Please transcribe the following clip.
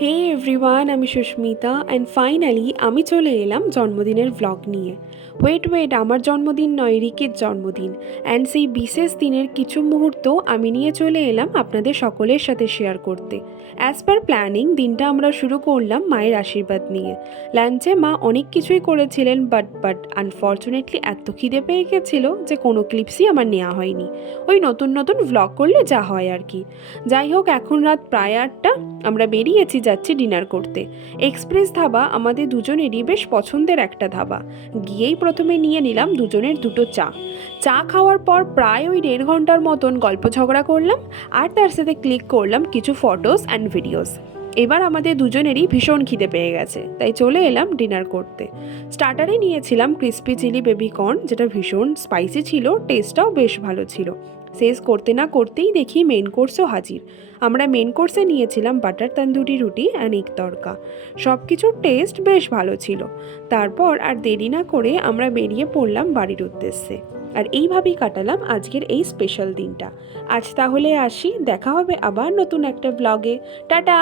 হে everyone, আমি Susmita and finally আমি চলে এলাম জন্মদিনের ভ্লগ নিয়ে। ওয়েট আমার জন্মদিন নয়, রিকির জন্মদিন। অ্যান্ড সেই বিশেষ দিনের কিছু মুহূর্ত আমি নিয়ে চলে এলাম আপনাদের সকলের সাথে শেয়ার করতে। অ্যাজ পার প্ল্যানিং দিনটা আমরা শুরু করলাম মায়ের আশীর্বাদ নিয়ে। লাঞ্চে মা অনেক কিছুই করেছিলেন, বাট আনফর্চুনেটলি এত খিদে পেয়ে গেছিলো যে কোনো ক্লিপসই আমার নেওয়া হয়নি। ওই নতুন নতুন ভ্লগ করলে যা হয় আর কি। যাই হোক, এখন রাত প্রায় 8টা। আমরা বেরিয়েছি, যাচ্ছি ডিনার করতে। এক্সপ্রেস ধাবা আমাদের দুজনেরই বেশ পছন্দের একটা ধাবা। গিয়েই প্রথমে নিয়ে নিলাম দুজনের দুটো চা। চা খাওয়ার পর প্রায় ওই 1.5 ঘন্টার মতন গল্প ঝগড়া করলাম, আর তার সাথে ক্লিক করলাম কিছু ফটোস অ্যান্ড ভিডিওস। এবার আমাদের দুজনেরই ভীষণ খিদে পেয়ে গেছে, তাই চলে এলাম ডিনার করতে। স্টার্টারে নিয়েছিলাম ক্রিস্পি চিলি বেবি কর্ন, যেটা ভীষণ স্পাইসি ছিল, টেস্টটাও বেশ ভালো ছিল। শেষ করতে না করতেই দেখি মেন কোর্সও হাজির। আমরা মেন কোর্সে নিয়েছিলাম বাটার তন্দুরি রুটি অ্যান্ড এগ তড়কা। সব কিছুর টেস্ট বেশ ভালো ছিল। তারপর আর দেরি না করে আমরা বেরিয়ে পড়লাম বাড়ির উদ্দেশ্যে। আর এইভাবেই কাটালাম আজকের এই স্পেশাল দিনটা। আজ তাহলে আসি, দেখা হবে আবার নতুন একটা ব্লগে। টাটা।